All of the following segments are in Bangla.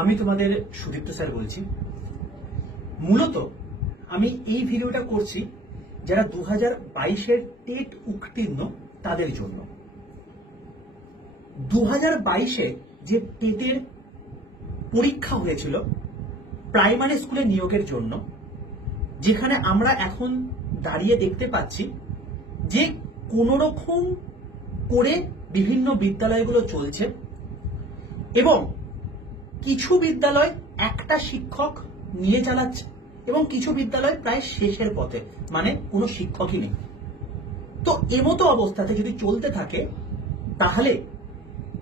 আমি তোমাদের সুদীপ্ত স্যার বলছি। মূলত আমি এই ভিডিওটা করছি যারা 2022-এর টেট উত্তীর্ণ তাদের জন্য। 2022-এ যে টেটের পরীক্ষা হয়েছিল প্রাইমারি স্কুলে নিয়োগের জন্য, যেখানে আমরা এখন দাঁড়িয়ে দেখতে পাচ্ছি যে কোনো রকম করে বিভিন্ন বিদ্যালয়গুলো চলছে এবং কিছু বিদ্যালয় একটা শিক্ষক নিয়ে চালাচ্ছে এবং কিছু বিদ্যালয় প্রায় শেষের পথে, মানে কোনো শিক্ষকই নেই। তো এমতো অবস্থাতে যদি চলতে থাকে তাহলে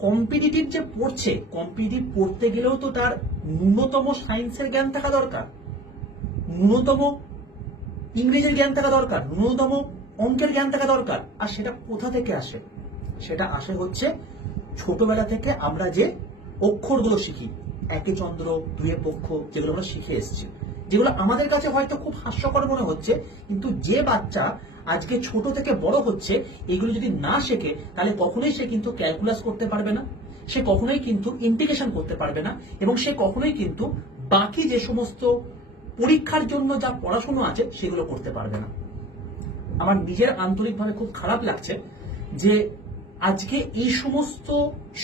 কম্পিটিটিভ যে পড়ছে, কম্পিটিটিভ পড়তে গেলেও তো তার ন্যূনতম সায়েন্সের জ্ঞান থাকা দরকার, ন্যূনতম ইংরেজির জ্ঞান থাকা দরকার, ন্যূনতম অঙ্কের জ্ঞান থাকা দরকার। আর সেটা কোথা থেকে আসে? সেটা আসে হচ্ছে ছোটবেলা থেকে আমরা যে অক্ষরগুলো শিখি, একে চন্দ্র দুয়ে পক্ষ, যেগুলো আমরা শিখে এসেছি, যেগুলো আমাদের কাছে হয়তো খুব হাস্যকর মনে হচ্ছে, কিন্তু যে বাচ্চা আজকে ছোট থেকে বড় হচ্ছে এগুলো যদি না শেখে তাহলে কখনোই সে কিন্তু ক্যালকুলাস করতে পারবে না, সে কখনোই কিন্তু ইন্টিগ্রেশন করতে পারবে না, এবং সে কখনোই কিন্তু বাকি যে সমস্ত পরীক্ষার জন্য যা পড়াশোনা আছে সেগুলো করতে পারবে না। আমার নিজের আন্তরিকভাবে খুব খারাপ লাগছে যে আজকে এই সমস্ত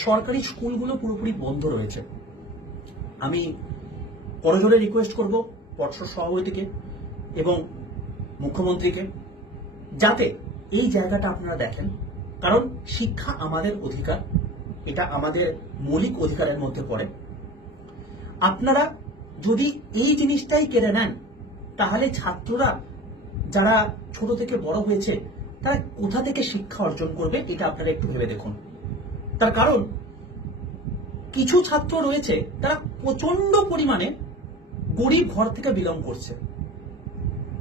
সরকারি স্কুলগুলো পুরোপুরি বন্ধ রয়েছে। আমি করজোড়ে রিকোয়েস্ট করব পর্ষদ সভাপতিকে এবং মুখ্যমন্ত্রীকে যাতে এই জায়গাটা আপনারা দেখেন, কারণ শিক্ষা আমাদের অধিকার, এটা আমাদের মৌলিক অধিকারের মধ্যে পড়ে। আপনারা যদি এই জিনিসটাই কেড়ে নেন তাহলে ছাত্ররা যারা ছোট থেকে বড় হয়েছে তারা কোথা থেকে শিক্ষা অর্জন করবে, এটা আপনারা একটু ভেবে দেখুন। তার কারণ কিছু ছাত্র রয়েছে তারা প্রচন্ড পরিমাণে গরিব ঘর থেকে বিলং করছে।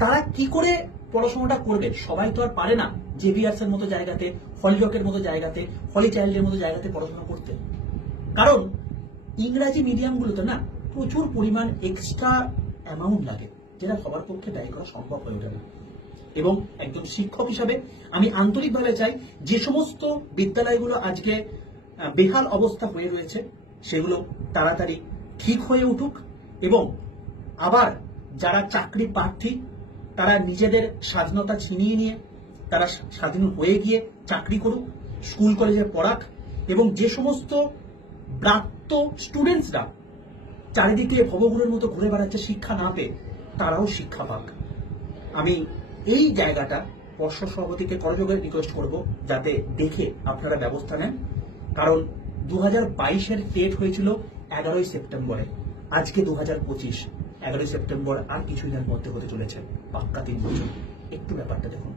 তারা কি করে পড়াশোনাটা করবে? সবাই তো আর পারে না জেভিয়ার্স এর মতো জায়গাতে, হলিডকের মতো জায়গাতে, হলি চাইল্ডের মতো জায়গাতে পড়াশোনা করতে। কারণ ইংরাজি মিডিয়ামগুলোতে না প্রচুর পরিমাণ এক্সট্রা অ্যামাউন্ট লাগে, যেটা সবার পক্ষে ব্যয় করা সম্ভব হয়ে ওঠে না। এবং একজন শিক্ষক হিসাবে আমি আন্তরিকভাবে চাই যে সমস্ত বিদ্যালয়গুলো আজকে বেহাল অবস্থা হয়ে রয়েছে সেগুলো তাড়াতাড়ি ঠিক হয়ে উঠুক, এবং আবার যারা চাকরি প্রার্থী তারা নিজেদের স্বাধীনতা ছিনিয়ে নিয়ে তারা স্বাধীন হয়ে গিয়ে চাকরি করুক, স্কুল কলেজে পড়াক, এবং যে সমস্ত ব্রাত্য স্টুডেন্টসরা চারিদিকে ভবঘুরের মতো ঘুরে বেড়াচ্ছে শিক্ষা না পেয়ে, তারাও শিক্ষা পাক। আমি এই জায়গাটা পর্ষদ সভাপতিকে করজোড়ে রিকোয়েস্ট করব যাতে দেখে আপনারা ব্যবস্থা নেন। কারণ 2022-এর টেট হয়েছিল 11ই সেপ্টেম্বরে, আজকে 2025, 11ই সেপ্টেম্বর আর কিছুদিনের মধ্যে হতে চলেছে, পাক্কা 3 বছর। একটু ব্যাপারটা দেখুন।